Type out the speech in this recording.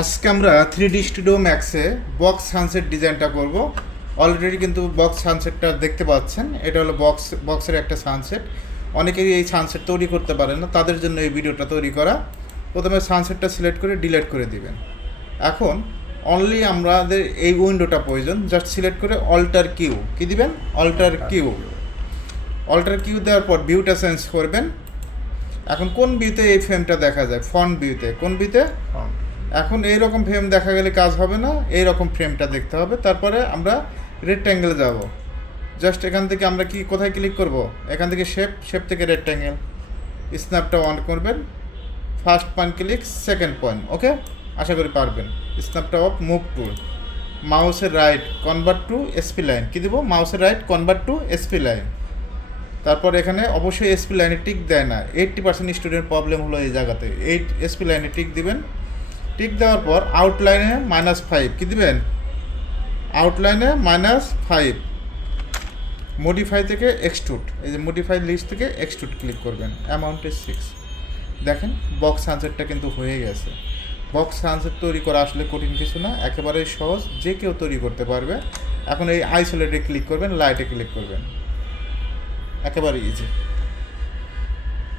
আজকে আমরা three D studio ম্যাক্সে বক্স সানসেট ডিজাইনটা করব। অলরেডি কিন্তু বক্স সানসেটটা দেখতে পাচ্ছেন। এটা হলো বক্স বক্সের একটা সানসেট অনেকেই এই সানসেট তৈরি করতে পারে না তাদের জন্য এই ভিডিওটা তৈরি করা। প্রথমে সানসেটটা সিলেক্ট করে ডিলিট করে দিবেন। এখন অনলি আমাদের এই উইন্ডোটা প্রয়োজন। জাস্ট সিলেক্ট করে অল্টার কিউ কি দিবেন? অল্টার কিউ অল্টার কিউ দেওয়ার পর ভিউটা চেঞ্জ করবেন। এখন কোন ভিউতে এই ফ্রেমটা দেখা যায়? ফ্রন্ট ভিউতে কোন ভিউতে এখন এই রকম ফ্রেম দেখা গেলে কাজ হবে না এই রকম ফ্রেমটা দেখতে হবে, তারপরে আমরা রেক্ট্যাঙ্গেল যাব। জাস্ট এখান থেকে আমরা কি, কোথায় ক্লিক করব? এখান থেকে শেপ শেপ থেকে রেক্ট্যাঙ্গেল স্ন্যাপটা অন করবেন। First point click second point okay আশা করি পারবেন। স্ন্যাপটা অফ মুভ টুল মাউসের right convert to SP line কী দিব? মাউসের right convert to SP line তারপর এখানে অবশ্যই এসপি লাইনে টিক দেয় না। এইট্টি পার্সেন্ট স্টুডেন্ট প্রবলেম হলো এই জায়গাতে। এইট এসপি লাইনে টিক দিবেন। টিক দেওয়ার পর আউটলাইনে মাইনাস ফাইভ কী দিবেন? আউটলাইনে মাইনাস ফাইভ মডিফাই থেকে এক্সট্রুট এই যে মডিফাই লিস্ট থেকে এক্সট্রুট ক্লিক করবেন। অ্যামাউন্ট ইজ সিক্স দেখেন বক্স আনসারটা কিন্তু হয়ে গেছে। বক্স আনসার তৈরি করা আসলে কঠিন কিছু না একেবারে সহজ। যে কেউ তৈরি করতে পারবে। এখন এই আইসোলেটে ক্লিক করবেন লাইটে ক্লিক করবেন। একেবারে ইজি